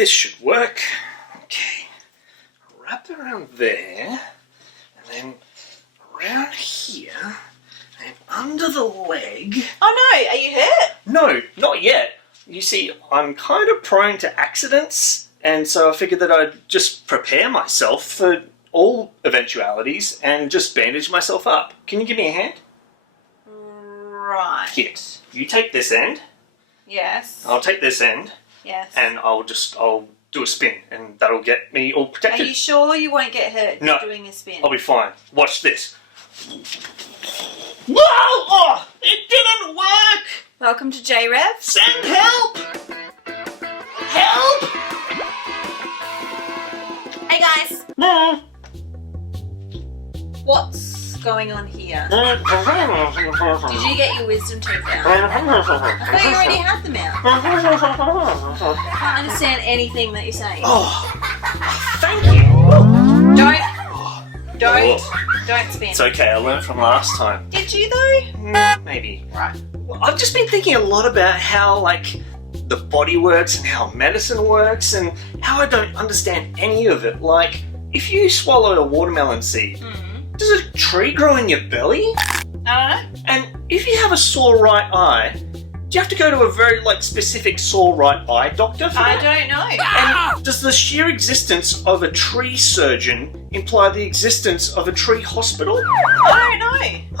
this should work. Okay, wrap around there, and then around here, and under the leg. Oh no, are you hurt? No, not yet. You see, I'm kind of prone to accidents, and so I figured that I'd just prepare myself for all eventualities and just bandage myself up. Can you give me a hand? Right. Here, you take this end. Yes. I'll take this end. Yes. And I'll do a spin, and that'll get me all protected. Are you sure you won't get hurt doing a spin? I'll be fine. Watch this. Whoa! Oh, it didn't work! Welcome to JRev. Send help! Help! Hey guys. What's going on here? Did you get your wisdom tooth out? I thought you already had them out. I can't understand anything that you're saying. Oh, thank you. Don't spin. It's okay, I learned from last time. Did you though? Maybe. Right. Well, I've just been thinking a lot about how, the body works and how medicine works and how I don't understand any of it. Like, if you swallow a watermelon seed, does a tree grow in your belly? I don't know. And if you have a sore right eye, do you have to go to a very specific sore right eye doctor for that? I don't know. And does the sheer existence of a tree surgeon imply the existence of a tree hospital? I don't know.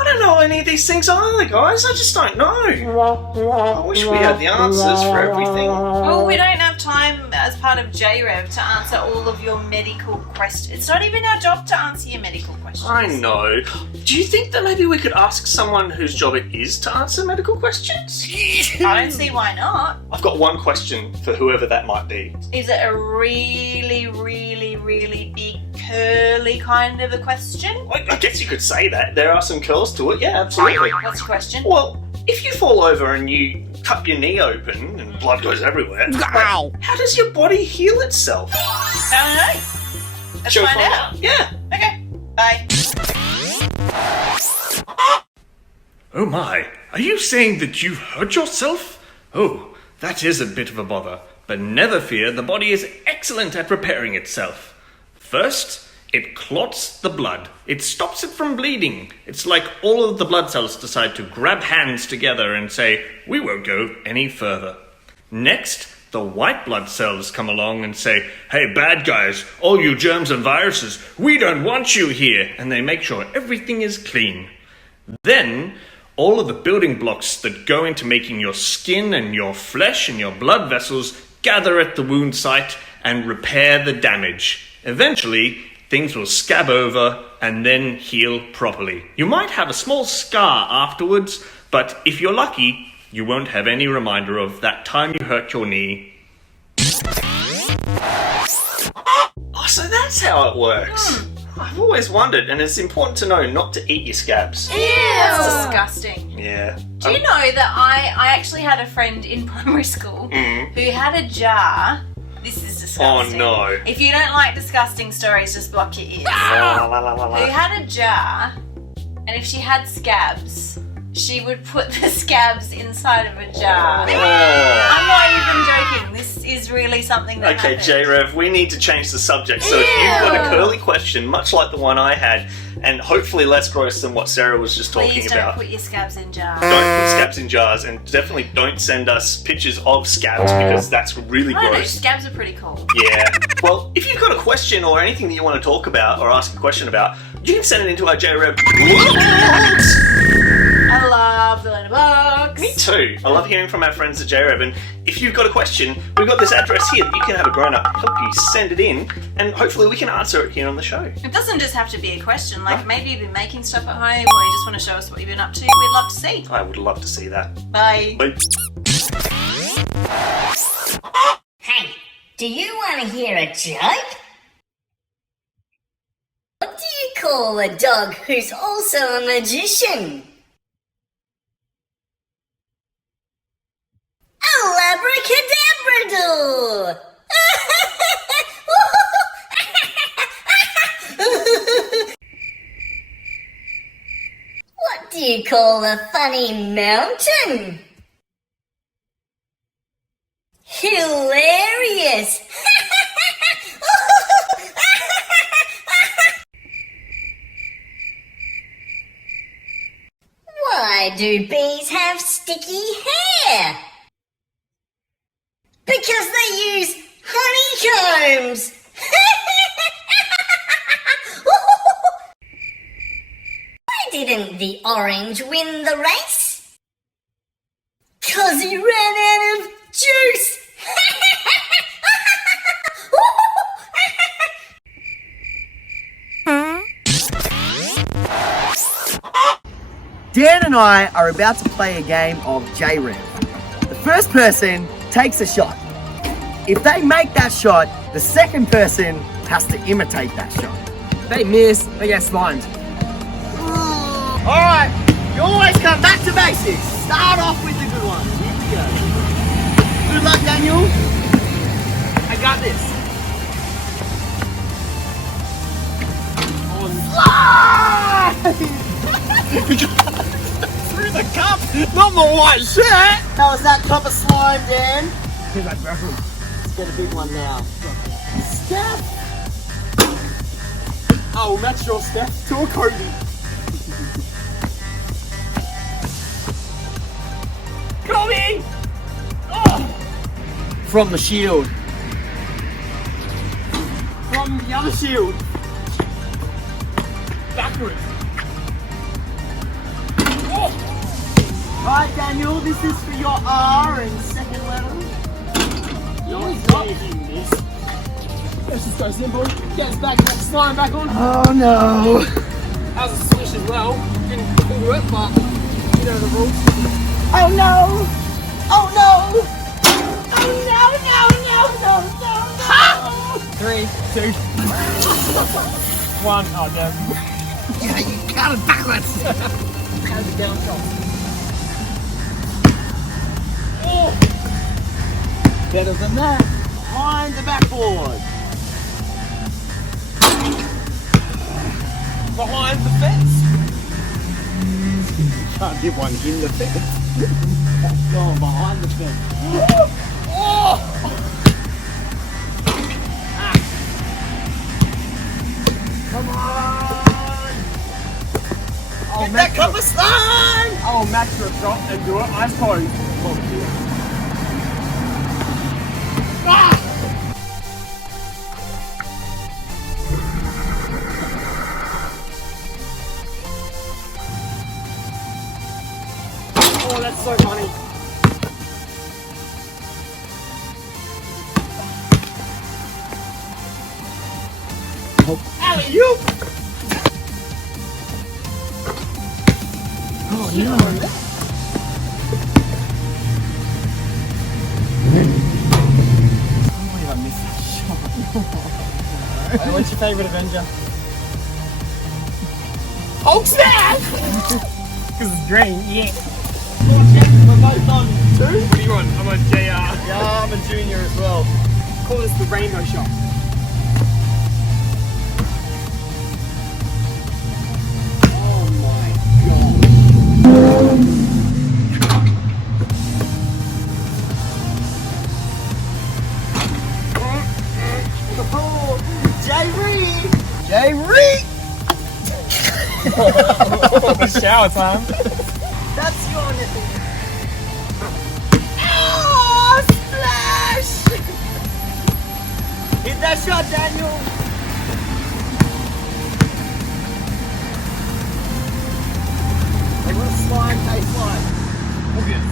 I don't know any of these things either, guys. I just don't know. I wish we had the answers for everything. Well, we don't have time as part of JRev to answer all of your medical questions. It's not even our job to answer your medical questions. I know. Do you think that maybe we could ask someone whose job it is to answer medical questions? I don't see why not. I've got one question for whoever that might be. Is it a really, really, really big, curly kind of a question? I guess you could say that. There are some curls to it. Yeah, absolutely. What's the question? Well, if you fall over and you cut your knee open and blood goes everywhere, how does your body heal itself? I don't know. Let's Shall we find out. Yeah. Okay. Bye. Oh my, are you saying that you've hurt yourself? Oh, that is a bit of a bother. But never fear, the body is excellent at repairing itself. First, it clots the blood. It stops it from bleeding. It's like all of the blood cells decide to grab hands together and say, we won't go any further. Next, the white blood cells come along and say, hey, bad guys, all you germs and viruses, we don't want you here. And they make sure everything is clean. Then, all of the building blocks that go into making your skin and your flesh and your blood vessels gather at the wound site and repair the damage. Eventually, things will scab over and then heal properly. You might have a small scar afterwards, but if you're lucky, you won't have any reminder of that time you hurt your knee. Oh, so that's how it works. I've always wondered, and it's important to know not to eat your scabs. Ew. That's disgusting. Yeah. Do you know that I actually had a friend in primary school who had a jar. This is disgusting. Oh no. If you don't like disgusting stories, just block your ears. Who had a jar, and if she had scabs, she would put the scabs inside of a jar. I'm not even joking. This is really something that Okay, happened. JRev, we need to change the subject. So if you've got a curly question, much like the one I had, and hopefully less gross than what Sarah was just talking Please about. don't put your scabs in jars. Don't put scabs in jars, and definitely don't send us pictures of scabs because that's really I don't know, gross. scabs are pretty cool. Yeah. Well, if you've got a question or anything that you want to talk about or ask a question about, you can send it into our JRev. I love the letterbox. Me too. I love hearing from our friends at JRev, and if you've got a question, we've got this address here that you can have a grown-up help you send it in, and hopefully we can answer it here on the show. It doesn't just have to be a question, like maybe you've been making stuff at home or you just want to show us what you've been up to. We'd love to see. I would love to see that. Bye. Bye. Hey, do you want to hear a joke? What do you call a dog who's also a magician? Abracadabrador! What do you call a funny mountain? Hilarious! Why do bees have sticky hair? Because they use honeycombs. Why didn't the orange win the race? 'Cause he ran out of juice. Dan and I are about to play a game of JRev. The first person takes a shot. If they make that shot, the second person has to imitate that shot. If they miss, they get slimed. Alright, you always come back to basics. Start off with the good one. Here we go. Good luck, Daniel. I got this. Through the cup, not my white shirt. How was that cup of slime, Dan? Here's my broken. Let's get a big one now. Steph. Oh, match your Steph to a Kobe. Kobe. Oh. From the shield. From the other shield. Backwards. Alright, Daniel, this is for your R and second letter. Let's just go simple. Get us back, get slime back on. Oh no. That was a swish as well. Didn't do it, but you know the rules. Oh no! Oh no! Oh no, no, no, no, no! Ha! 3, 2, 1. Oh damn. Yeah, you got it backwards. How's it down shot? Oh. Better than that. Behind the backboard. Behind the fence. Can't get one in the fence. Go behind the fence. Oh. Ah. Come on. Get that cup of slime. I'll match your shot and do it. I'm sorry. Ah! Oh, that's so funny. Alley-oop! Oh, no. What's your favourite Avenger? Hulk smash! Because it's green, yeah. We're both on 2. What do you want? I'm on JR. Yeah, I'm a junior as well. Call this the rainbow shot. Oh my god. JRev! Shower time. That's your nipple. Oh, splash! Hit that shot, Daniel. Hey, what a slime taste like. Look at this.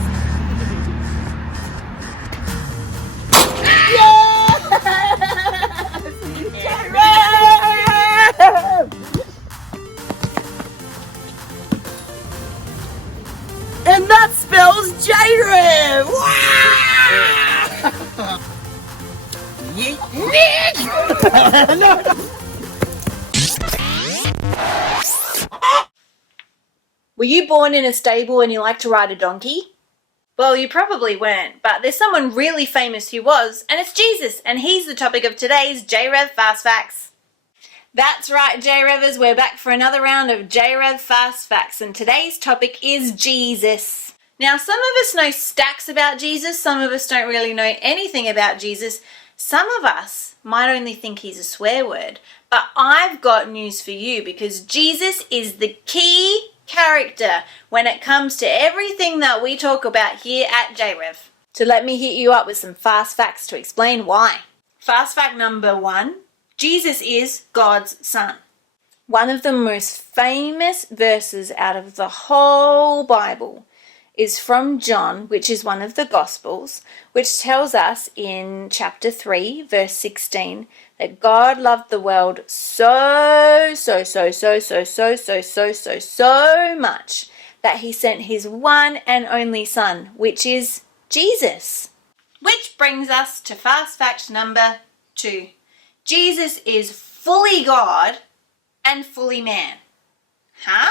And that spells JRev! Were you born in a stable and you like to ride a donkey? Well, you probably weren't, but there's someone really famous who was, and it's Jesus, and he's the topic of today's JRev Fast Facts. That's right, JRevers, we're back for another round of JRev Fast Facts, and today's topic is Jesus. Now, some of us know stacks about Jesus, some of us don't really know anything about Jesus, some of us might only think he's a swear word, but I've got news for you because Jesus is the key character when it comes to everything that we talk about here at JRev. So let me hit you up with some fast facts to explain why. Fast fact number 1, Jesus is God's son. One of the most famous verses out of the whole Bible is from John, which is one of the Gospels, which tells us in chapter 3, verse 16, that God loved the world so much that he sent his one and only son, which is Jesus. Which brings us to fast fact number 2. Jesus is fully God and fully man. Huh?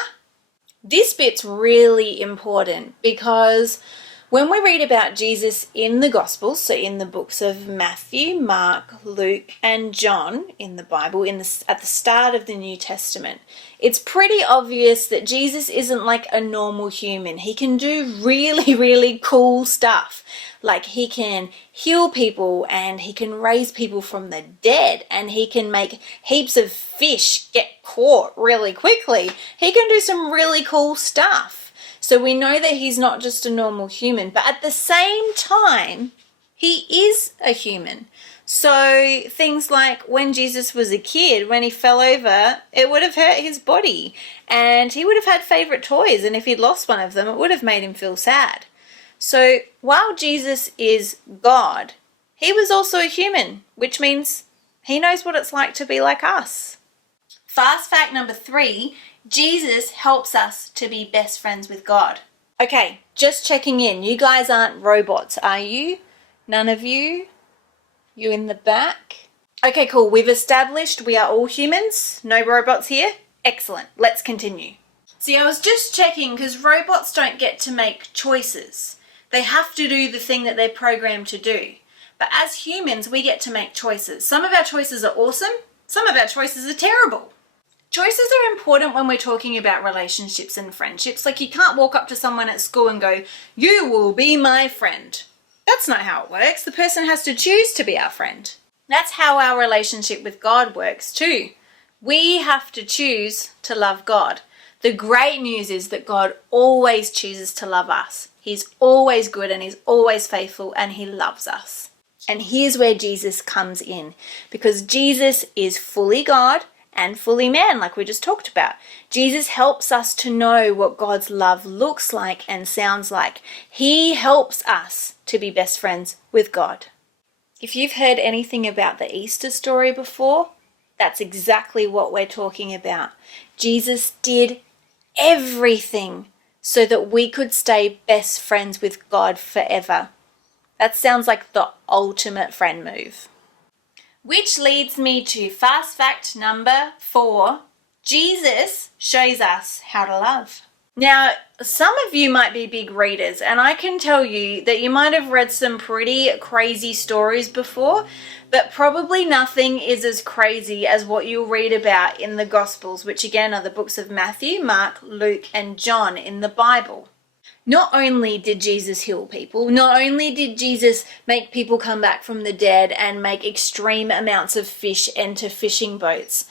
This bit's really important because when we read about Jesus in the Gospels, so in the books of Matthew, Mark, Luke, and John in the Bible, at the start of the New Testament, it's pretty obvious that Jesus isn't like a normal human. He can do really, really cool stuff. Like he can heal people and he can raise people from the dead and he can make heaps of fish get caught really quickly. He can do some really cool stuff. So we know that he's not just a normal human, but at the same time, he is a human. So things like when Jesus was a kid, when he fell over, it would have hurt his body and he would have had favorite toys. And if he'd lost one of them, it would have made him feel sad. So while Jesus is God, he was also a human, which means he knows what it's like to be like us. Fast fact number 3, Jesus helps us to be best friends with God. Okay, just checking in. You guys aren't robots, are you? None of you? You in the back? Okay, cool. We've established we are all humans. No robots here. Excellent. Let's continue. See, I was just checking because robots don't get to make choices. They have to do the thing that they're programmed to do. But as humans, we get to make choices. Some of our choices are awesome. Some of our choices are terrible. Choices are important when we're talking about relationships and friendships. Like you can't walk up to someone at school and go, "You will be my friend." That's not how it works. The person has to choose to be our friend. That's how our relationship with God works too. We have to choose to love God. The great news is that God always chooses to love us. He's always good and he's always faithful and he loves us. And here's where Jesus comes in, because Jesus is fully God and fully man, like we just talked about. Jesus helps us to know what God's love looks like and sounds like. He helps us to be best friends with God. If you've heard anything about the Easter story before, that's exactly what we're talking about. Jesus did everything so that we could stay best friends with God forever. That sounds like the ultimate friend move. Which leads me to fast fact number 4. Jesus shows us how to love. Now, some of you might be big readers, and I can tell you that you might have read some pretty crazy stories before, but probably nothing is as crazy as what you'll read about in the Gospels, which again are the books of Matthew, Mark, Luke, and John in the Bible. Not only did Jesus heal people, not only did Jesus make people come back from the dead and make extreme amounts of fish enter fishing boats,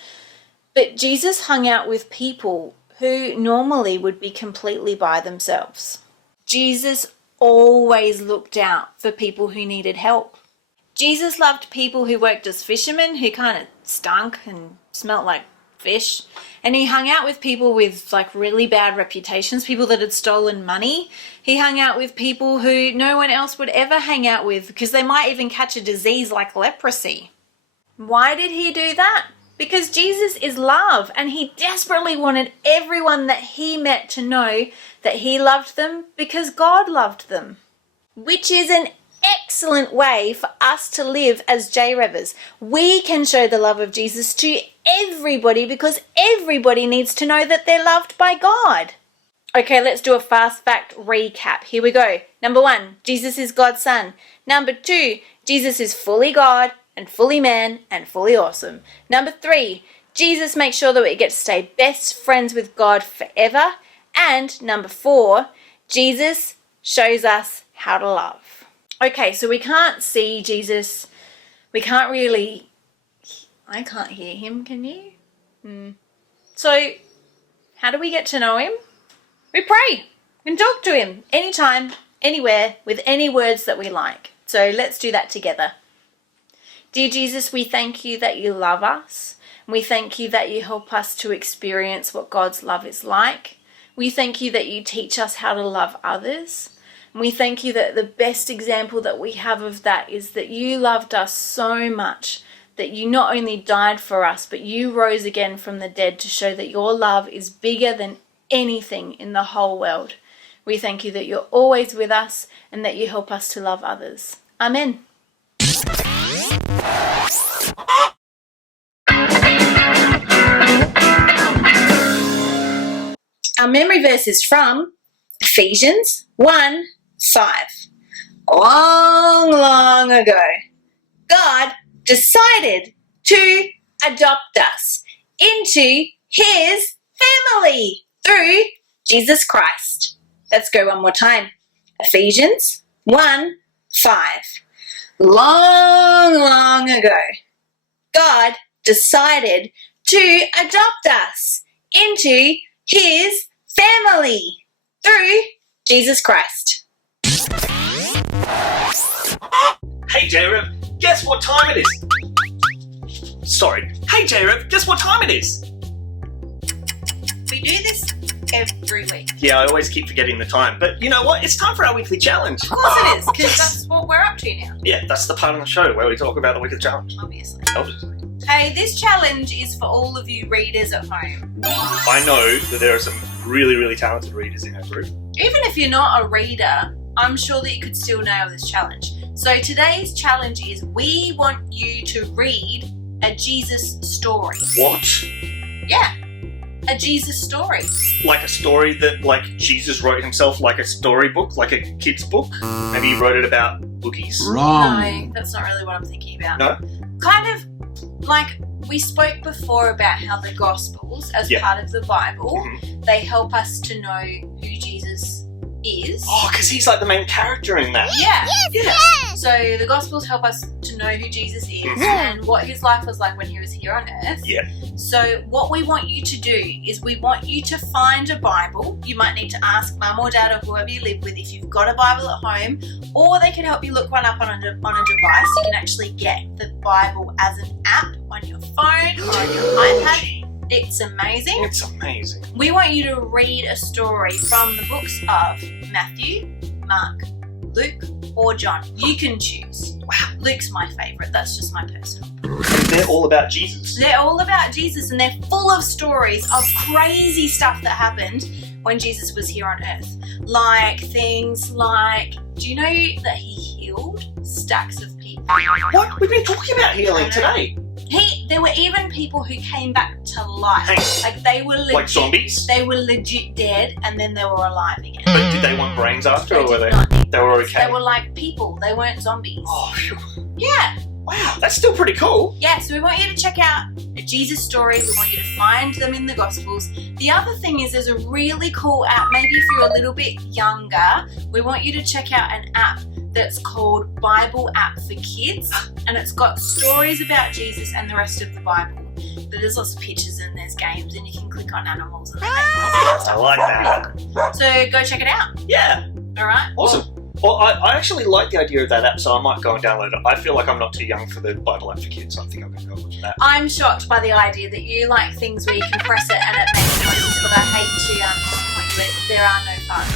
but Jesus hung out with people who normally would be completely by themselves. Jesus always looked out for people who needed help. Jesus loved people who worked as fishermen, who kind of stunk and smelt like fish. And he hung out with people with like really bad reputations, people that had stolen money. He hung out with people who no one else would ever hang out with because they might even catch a disease like leprosy. Why did he do that? Because Jesus is love and he desperately wanted everyone that he met to know that he loved them because God loved them. Which is an excellent way for us to live as JRevers. We can show the love of Jesus to everybody because everybody needs to know that they're loved by God. Okay, let's do a fast fact recap. Here we go. Number 1, Jesus is God's son. Number 2, Jesus is fully God and fully man and fully awesome. Number 3, Jesus makes sure that we get to stay best friends with God forever. And number 4, Jesus shows us how to love. Okay, so we can't see Jesus. We can't really... I can't hear him, can you? So, how do we get to know him? we pray and talk to him anytime, anywhere, with any words that we like. So let's do that together. Dear Jesus, we thank you that you love us. We thank you that you help us to experience what God's love is like. We thank you that you teach us how to love others. And we thank you that the best example that we have of that is that you loved us so much that you not only died for us, but you rose again from the dead to show that your love is bigger than anything in the whole world. We thank you that you're always with us and that you help us to love others. Amen. Our memory verse is from Ephesians 1:5. Long ago, God decided to adopt us into his family through Jesus Christ. Let's go one more time. Ephesians 1:5. Long ago, God decided to adopt us into his family through Jesus Christ. Hey JRev, guess what time it is? Sorry. Hey JRev, guess what time it is? We do this every week. Yeah, I always keep forgetting the time. But you know what? It's time for our weekly challenge. Of course it is, because that's what we're up to now. Yeah, that's the part of the show where we talk about the weekly challenge. Obviously. Obviously. Hey, this challenge is for all of you readers at home. I know that there are some really talented readers in our group. Even if you're not a reader, I'm sure that you could still nail this challenge. So today's challenge is we want you to read a Jesus story. What? Yeah, a Jesus story. Like a story that, like, Jesus wrote himself, like a storybook, like a kid's book? Maybe he wrote it about bookies? No, that's not really what I'm thinking about. No? Kind of like we spoke before about how the Gospels, as part of the Bible, they help us to know who Jesus is. Oh, because he's like the main character in that. Yeah. So the Gospels help us to know who Jesus is and what his life was like when he was here on earth. Yeah. So what we want you to do is we want you to find a Bible. You might need to ask mum or dad or whoever you live with if you've got a Bible at home, or they can help you look one up on a device. You can actually get the Bible as an app on your phone or on your iPad. It's amazing. It's amazing. We want you to read a story from the books of Matthew, Mark, Luke, or John. You can choose. Wow, Luke's my favourite. That's just my personal. They're all about Jesus. They're all about Jesus, and they're full of stories of crazy stuff that happened when Jesus was here on earth. Like things like, do you know that he healed stacks of people? What? We've been talking about healing today. There were even people who came back to life. Hey. Like they were legit. Like zombies? They were legit dead, and then they were alive again. But did they want brains after, or were did not need they were brains. okay? They were like people. They weren't zombies. Oh, phew. Yeah. Wow, that's still pretty cool. Yeah, so we want you to check out a Jesus story. We want you to find them in the Gospels. The other thing is there's a really cool app. Maybe if you're a little bit younger, we want you to check out an app that's called Bible App for Kids. And it's got stories about Jesus and the rest of the Bible. But there's lots of pictures and there's games and you can click on animals and they make I like that. So go check it out. Yeah. All right? Awesome. Well, I actually like the idea of that app, so I might go and download it. I feel like I'm not too young for the Bible app for kids, so I think I'm going to go with that. I'm shocked by the idea that you like things where you can press it and it makes noises, but I hate to disappoint you, but there are no fun.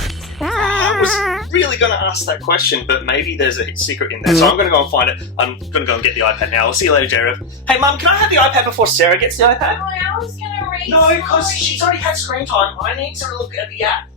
I was really going to ask that question, but maybe there's a secret in there, so I'm going to go and find it. I'm going to go and get the iPad now. I'll see you later, JRev. Hey, Mum, can I have the iPad before Sarah gets the iPad? Oh, I was going to read. No, because she's already had screen time. I need to look at the app.